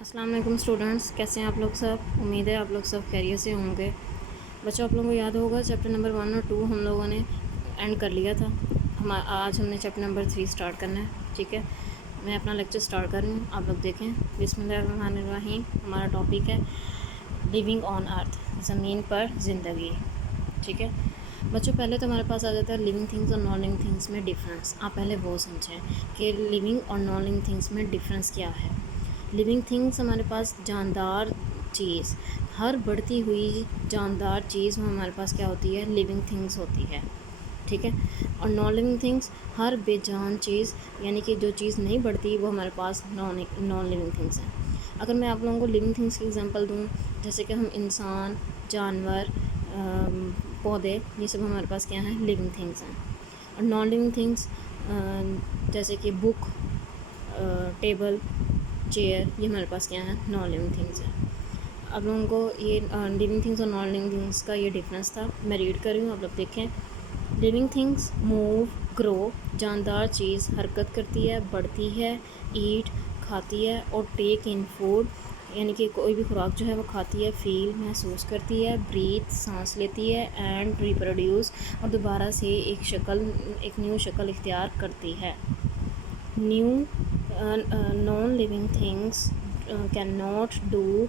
السلام علیکم اسٹوڈنٹس، کیسے ہیں آپ لوگ سب؟ امید ہے آپ لوگ سب خیریت سے ہوں گے۔ بچوں، آپ لوگوں کو یاد ہوگا چیپٹر نمبر 1 اور 2 ہم لوگوں نے اینڈ کر لیا تھا۔ آج ہم نے چیپٹر نمبر 3 اسٹارٹ کرنا ہے، ٹھیک ہے؟ میں اپنا لیکچر اسٹارٹ کر رہی ہوں، آپ لوگ دیکھیں۔ بسم اللہ الرحمن الرحیم۔ ہمارا ٹاپک ہے لیونگ آن ارتھ، زمین پر زندگی، ٹھیک ہے بچوں؟ پہلے تو ہمارے پاس آ جاتا ہے لیونگ تھنگس اور نان لیونگ تھنگس میں ڈفرینس۔ آپ پہلے وہ سمجھیں کہ لیونگ اور نان لیونگ تھنگس میں ڈفرینس کیا ہے۔ لیونگ تھنگس ہمارے پاس جاندار چیز، ہر بڑھتی ہوئی جاندار چیز ہمارے پاس کیا ہوتی ہے؟ لیونگ تھنگس ہوتی ہے، ٹھیک ہے؟ اور نان لیونگ تھنگس ہر بے جان چیز، یعنی کہ جو چیز نہیں بڑھتی وہ ہمارے پاس نان لیونگ تھنگس ہیں۔ اگر میں آپ لوگوں کو لیونگ تھنگس کی ایگزامپل دوں، جیسے کہ ہم انسان، جانور، پودے، یہ سب ہمارے پاس کیا ہیں؟ لیونگ تھنگس ہیں۔ اور نان لیونگ تھنگس جیسے کہ بک، ٹیبل، چیئر، یہ ہمارے پاس کیا ہیں؟ نان لیونگ تھنگس ہیں۔ اب لوگوں کو یہ لیونگ تھنگس اور نان لیونگ تھنگس کا یہ ڈفرینس تھا۔ میں ریڈ کر رہی ہوں، آپ لوگ دیکھیں۔ لیونگ تھنگس موو، گرو، جاندار چیز حرکت کرتی ہے، بڑھتی ہے، ایٹ کھاتی ہے، اور ٹیک ان فوڈ، یعنی کہ کوئی بھی خوراک جو ہے وہ کھاتی ہے، فیل محسوس کرتی ہے، بریتھ سانس لیتی ہے، اینڈ ریپروڈیوس، اور دوبارہ سے ایک نیو شکل اختیار کرتی ہے۔ Non living things can not do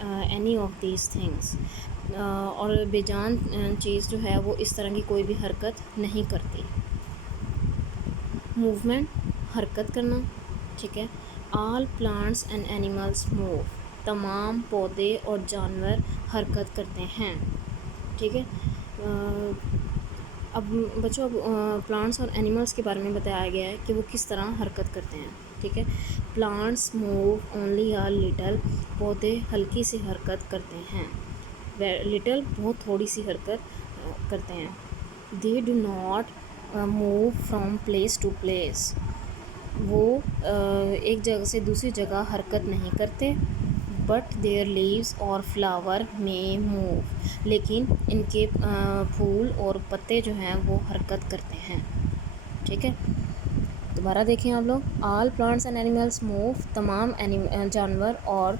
any of these things, اور بے جان چیز جو ہے وہ اس طرح کی کوئی بھی حرکت نہیں کرتی۔ موومنٹ، حرکت کرنا، ٹھیک ہے؟ آل پلانٹس اینڈ اینیملس موو، تمام پودے اور جانور حرکت کرتے ہیں، ٹھیک ہے؟ اب بچوں، پلانٹس اور اینیملس کے بارے میں بتایا گیا ہے کہ وہ کس طرح حرکت کرتے ہیں، ٹھیک ہے؟ Plants move only a little, پودے ہلکی سی حرکت کرتے ہیں، لٹل بہت تھوڑی سی حرکت کرتے ہیں۔ They do not move from place to place, وہ ایک جگہ سے دوسری جگہ حرکت نہیں کرتے۔ بٹ دیئر لیوز اور فلاور میں موو، لیکن ان کے پھول اور پتے جو ہیں وہ حرکت کرتے ہیں، ٹھیک ہے؟ دوبارہ دیکھیں آپ لوگ۔ آل پلانٹس اینڈ اینیملس موو، تمام جانور اور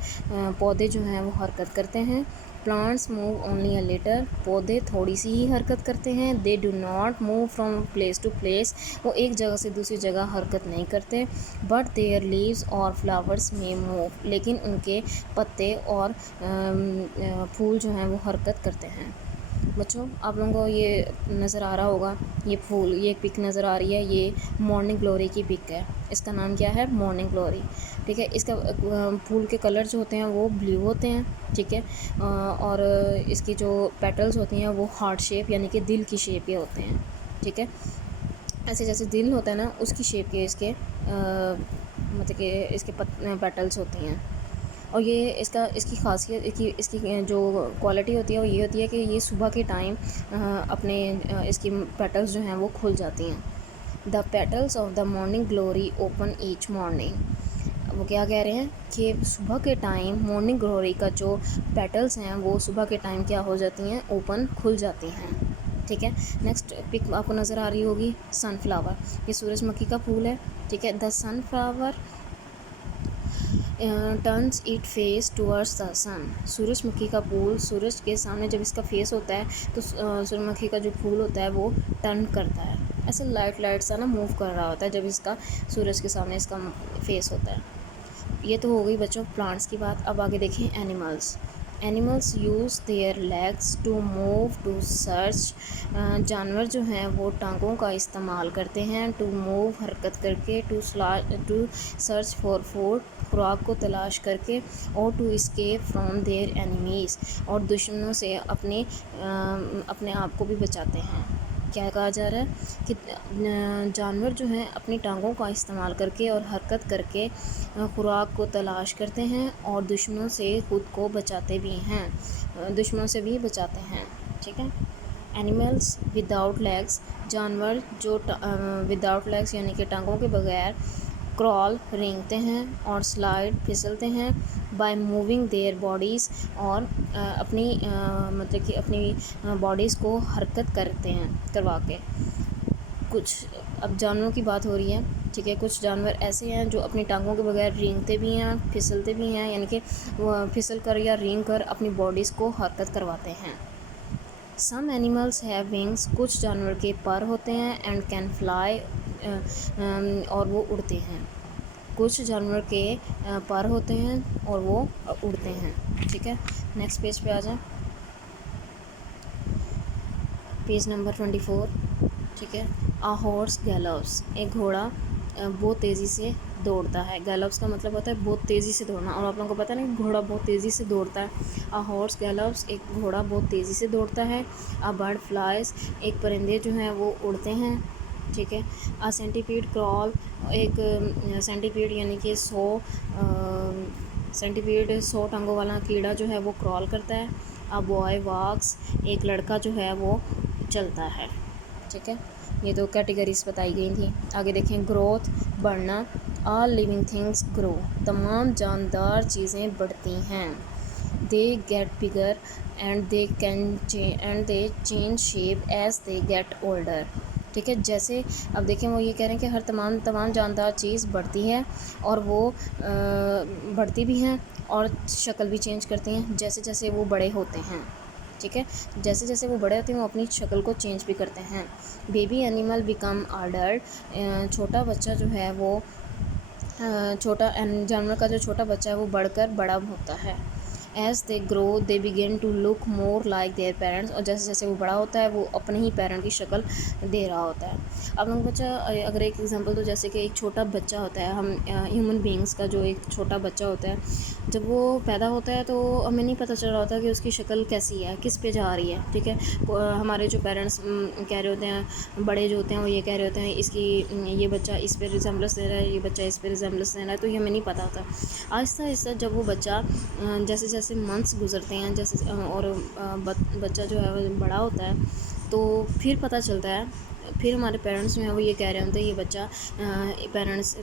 پودے جو ہیں وہ حرکت کرتے ہیں۔ Plants move only a little, پودے تھوڑی سی ہی حرکت کرتے ہیں۔ They do not move from place to place, وہ ایک جگہ سے دوسری جگہ حرکت نہیں کرتے۔ بٹ دیئر لیوز اور فلاورس میں موو، لیکن ان کے پتے اور پھول جو ہیں وہ حرکت کرتے ہیں۔ بچوں، آپ لوگوں کو یہ نظر آ رہا ہوگا، یہ پھول، یہ پک نظر آ رہی ہے، یہ مارننگ گلوری کی پک ہے۔ اس کا نام کیا ہے؟ مارننگ گلوری، ٹھیک ہے؟ اس کا پھول کے کلر جو ہوتے ہیں وہ بلیو ہوتے ہیں، ٹھیک ہے؟ اور اس کی جو پیٹلز ہوتی ہیں وہ ہارٹ شیپ، یعنی کہ دل کی شیپ کے ہوتے ہیں، ٹھیک ہے؟ ایسے جیسے دل ہوتا ہے نا، اس کی شیپ کے اس کے مطلب کہ اس کے پیٹلز ہوتی ہیں۔ اور یہ اس کی خاصیت، اس کی جو کوالٹی ہوتی ہے وہ یہ ہوتی ہے کہ یہ صبح کے ٹائم اپنے اس کی پیٹلز جو ہیں وہ کھل جاتی ہیں۔ The petals of the morning glory open each morning, وہ کیا کہہ رہے ہیں کہ صبح کے ٹائم مارننگ گلوری کا جو پیٹلز ہیں وہ صبح کے ٹائم کیا ہو جاتی ہیں؟ اوپن کھل جاتی ہیں، ٹھیک ہے؟ نیکسٹ پک آپ کو نظر آ رہی ہوگی، سن فلاور، یہ سورج مکھی کا پھول ہے، ٹھیک ہے؟ The sunflower turns it face towards the sun, سورج مکھی کا پھول سورج کے سامنے جب اس کا فیس ہوتا ہے تو سورج مکھی کا جو پھول ہوتا ہے وہ ٹرن کرتا ہے، ایسے لائٹ سا نا موو کر رہا ہوتا ہے جب اس کا سورج کے سامنے اس کا فیس ہوتا ہے۔ یہ تو ہو گئی بچوں پلانٹس کی بات۔ اب آگے دیکھیں animals. Animals use their legs to move to search, جانور جو ہیں وہ ٹانگوں کا استعمال کرتے ہیں، ٹو موو حرکت کر کے، ٹو سرچ فار فوڈ خوراک کو تلاش کر کے، اور to escape from their enemies, اور دشمنوں سے اپنے آپ کو بھی بچاتے ہیں۔ کیا کہا جا رہا ہے کہ جانور جو ہیں اپنی ٹانگوں کا استعمال کر کے اور حرکت کر کے خوراک کو تلاش کرتے ہیں اور دشمنوں سے خود کو بچاتے بھی ہیں، دشمنوں سے بھی بچاتے ہیں، ٹھیک ہے؟ اینیملس وداؤٹ لیگس، جانور جو وداؤٹ لیگس یعنی کہ ٹانگوں کے بغیر، کرال رینگتے ہیں اور سلائڈ پھسلتے ہیں، بائی موونگ دیئر باڈیز، اور مطلب کہ اپنی باڈیز کو حرکت کرتے ہیں کروا کے۔ کچھ اب جانوروں کی بات ہو رہی ہے، ٹھیک ہے. کچھ جانور ایسے ہیں جو اپنی ٹانگوں کے بغیر رینگتے بھی ہیں، پھسلتے بھی ہیں، یعنی کہ وہ پھسل کر یا رینگ کر اپنی باڈیز کو حرکت کرواتے ہیں. سم اینیملس ہیو ونگس، کچھ جانور کے پر ہوتے ہیں. اینڈ کین فلائی، اور وہ اڑتے ہیں. کچھ جانور کے پر ہوتے ہیں اور وہ اڑتے ہیں. ٹھیک ہے، نیکسٹ پیج پہ آ جائیں. Page number 24. ٹھیک ہے. آ ہارس گیلوپس، ایک گھوڑا بہت تیزی سے دوڑتا ہے. گیلوپس کا مطلب ہوتا ہے بہت تیزی سے دوڑنا، اور آپ لوگوں کو پتہ نہیں گھوڑا بہت تیزی سے دوڑتا ہے. آ ہارس گیلوپس، ایک گھوڑا بہت تیزی سے دوڑتا ہے. آ برڈ فلائز، ایک پرندے جو ہیں وہ اڑتے ہیں. ٹھیک ہے. آ سینٹیپیڈ کرال، ایک سینٹیپیڈ یعنی کہ 100 ٹانگوں والا کیڑا جو ہے وہ کرال کرتا ہے. آ بوائے واکس، ایک لڑکا جو ہے وہ چلتا ہے. ٹھیک ہے، یہ دو کیٹیگریز بتائی گئی تھیں. آگے دیکھیں، گروتھ، بڑھنا. آل لیونگ تھنگس گرو، تمام جاندار چیزیں بڑھتی ہیں. They get bigger and they change shape as they get older. ٹھیک ہے. جیسے اب دیکھیں وہ یہ کہہ رہے ہیں کہ ہر تمام جاندار چیز بڑھتی ہے، اور وہ بڑھتی بھی ہیں اور شکل بھی چینج کرتی ہیں جیسے جیسے وہ بڑے ہوتے ہیں. ٹھیک ہے، جیسے جیسے وہ بڑے ہوتے ہیں وہ اپنی شکل کو چینج بھی کرتے ہیں. بیبی اینیمل بیکم اڈلٹ، چھوٹا بچہ جو ہے وہ جانور کا جو چھوٹا بچہ ہے وہ بڑھ کر بڑا ہوتا ہے. As they grow they begin to look more like their parents, اور جیسے جیسے وہ بڑا ہوتا ہے وہ اپنے ہی پیرنٹ کی شکل دے رہا ہوتا ہے. اب ہم بچہ اگر ایک ایگزامپل تو جیسے کہ ایک چھوٹا بچہ ہوتا ہے، ہم ہیومن بینگس کا جو ایک چھوٹا بچہ ہوتا ہے جب وہ پیدا ہوتا ہے تو ہمیں نہیں پتہ چل رہا ہوتا کہ اس کی شکل کیسی ہے، کس پہ جا رہی ہے. ٹھیک ہے، ہمارے جو پیرنٹس کہہ رہے ہوتے ہیں، بڑے جو ہوتے ہیں وہ یہ کہہ رہے ہوتے ہیں اس کی یہ بچہ اس پہ ریزمبلنس دے رہا ہے، یہ بچہ اس پہ ریزمبلنس دے رہا ہے، تو یہ ہمیں نہیں پتہ ہوتا. آہستہ آہستہ جب وہ بچہ جیسے جیسے منتھس گزرتے ہیں اور بچہ جو ہے وہ بڑا ہوتا ہے تو پھر پتہ چلتا ہے، پھر ہمارے پیرنٹس جو ہیں وہ یہ کہہ رہے ہوتے ہیں یہ بچہ پیرنٹس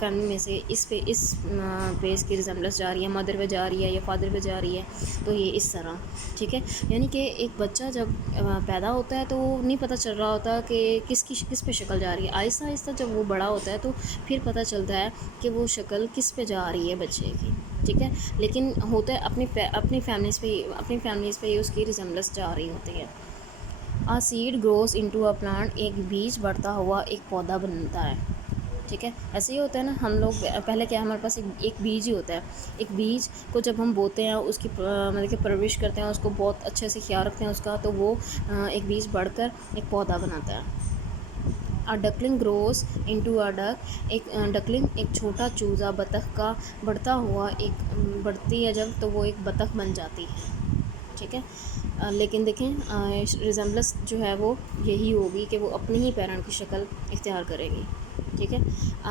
فیملی میں سے اس پہ اس کی ریزمبلنس جا رہی ہے، مدر پہ جا رہی ہے یا فادر پہ جا رہی ہے، تو یہ اس طرح. ٹھیک ہے، یعنی کہ ایک بچہ جب پیدا ہوتا ہے تو نہیں پتہ چل رہا ہوتا کہ کس پہ شکل جا رہی ہے. آہستہ آہستہ جب وہ بڑا ہوتا ہے تو پھر پتہ چلتا ہے کہ وہ شکل کس پہ جا رہی ہے بچے کی. ٹھیک ہے، لیکن ہوتا ہے اپنی فیملیز پہ ہی اس کی ریزمبلنس جا رہی ہوتی ہے. آ sad grows into a plant, ایک بیج بڑھتا ہوا ایک پودا بنتا ہے. ٹھیک ہے، ایسے ہی ہوتا ہے نا. ہم لوگ پہلے کیا ہمارے پاس ایک بیج ہی ہوتا ہے. ایک بیج کو جب ہم بوتے ہیں، اس کی مطلب کہ پرورش کرتے ہیں، اس کو بہت اچھے سے خیال رکھتے ہیں اس کا، تو وہ ایک بیج بڑھ کر ایک پودا بناتا ہے. آ ڈکلنگ گروز انٹو اے ڈک، ایک ڈکلنگ ایک چھوٹا چوزا بطخ کا بڑھتا ہوا بڑھتی ہے جب تو وہ ایک بطخ بن جاتی ہے. ٹھیک ہے، لیکن دیکھیں ریزمبلنس جو ہے وہ یہی ہوگی کہ وہ اپنے ہی پیرنٹ کی شکل اختیار کرے گی. ٹھیک ہے.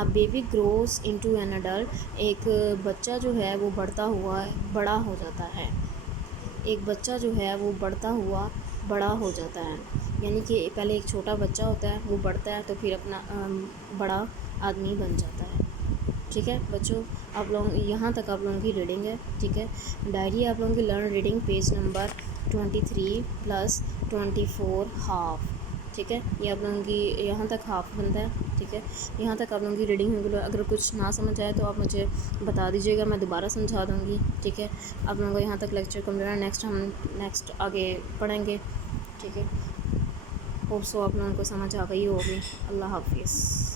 Baby grows into an adult, ایک بچہ جو ہے وہ بڑھتا ہوا بڑا ہو جاتا ہے. ایک بچہ جو ہے وہ بڑھتا ہوا بڑا ہو جاتا ہے، یعنی کہ پہلے ایک چھوٹا بچہ ہوتا ہے، وہ بڑھتا ہے تو پھر اپنا بڑا آدمی بن جاتا ہے. ٹھیک ہے بچوں، آپ لوگ یہاں تک آپ لوگوں کی ریڈنگ ہے. ٹھیک ہے، ڈائری آپ لوگوں کی learn reading page number 23 + 24 half. ٹھیک ہے، یہ آپ لوگوں کی یہاں تک ہاف بنتا ہے. ٹھیک ہے، یہاں تک آپ لوگوں کی ریڈنگ ہوگی. اگر کچھ نہ سمجھ آئے تو آپ مجھے بتا دیجیے گا، میں دوبارہ سمجھا دوں گی. ٹھیک ہے، آپ لوگوں کو یہاں تک لیکچر کمپلیٹ ہے. نیکسٹ آگے پڑھیں گے. ٹھیک ہے، ہوپ سو آپ لوگوں کو سمجھ آ گئی ہوگی. اللہ حافظ.